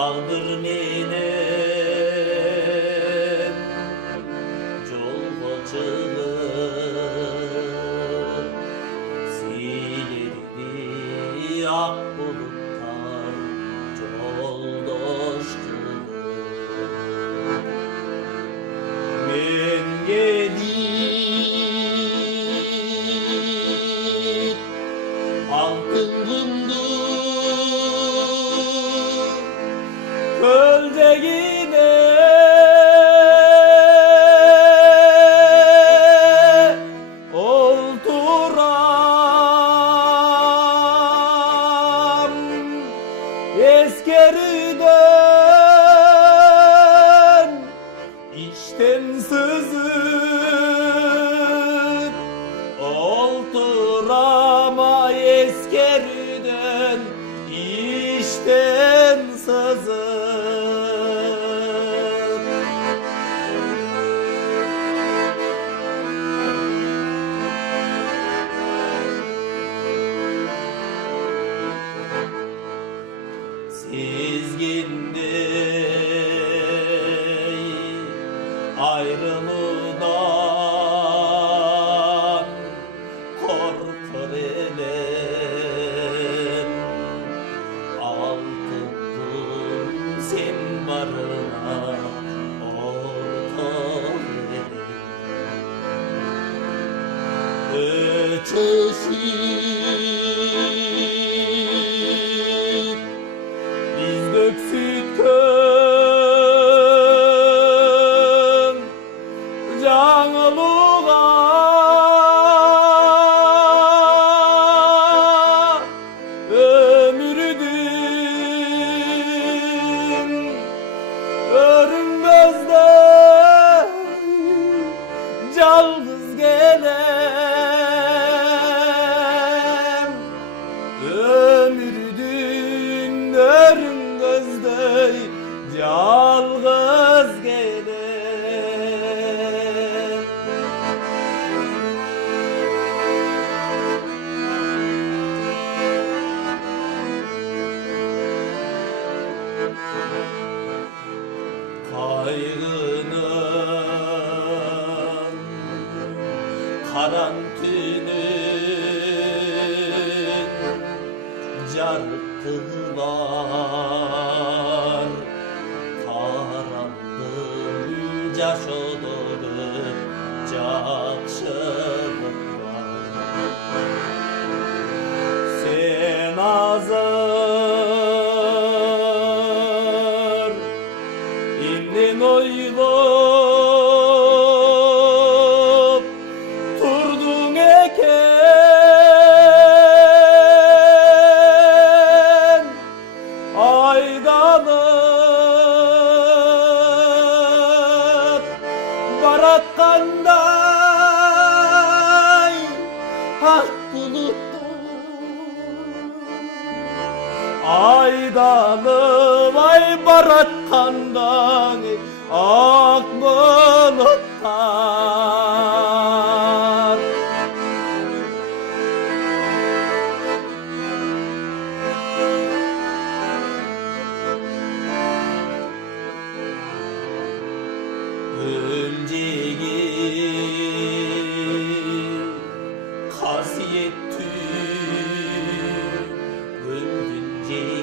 Tağdır minem Jolgoçılık Silirdi ak bulutlar Joldoşçılık Men gelip altın Gölcegine olturam Eskeriden içten sızıp olturama eskeriden içten sızıp Sezgindey ayrılıdan korkur elem altındım sen barına ortak elem öçeşip biz döksütkön жаңылуға өмірдің өрінбезде жалғыз келем өмірдің өрінбезде жалғыз келем Kaygının karan tünün jarıklığı var Karanlığın jaşodurun jakşılık var Sen azır indin oylop turdun eken aydanıp baratkanday ak bulutlar aydanıp ay baratkanday ak bulutlar Önceki kasiyetli öldünce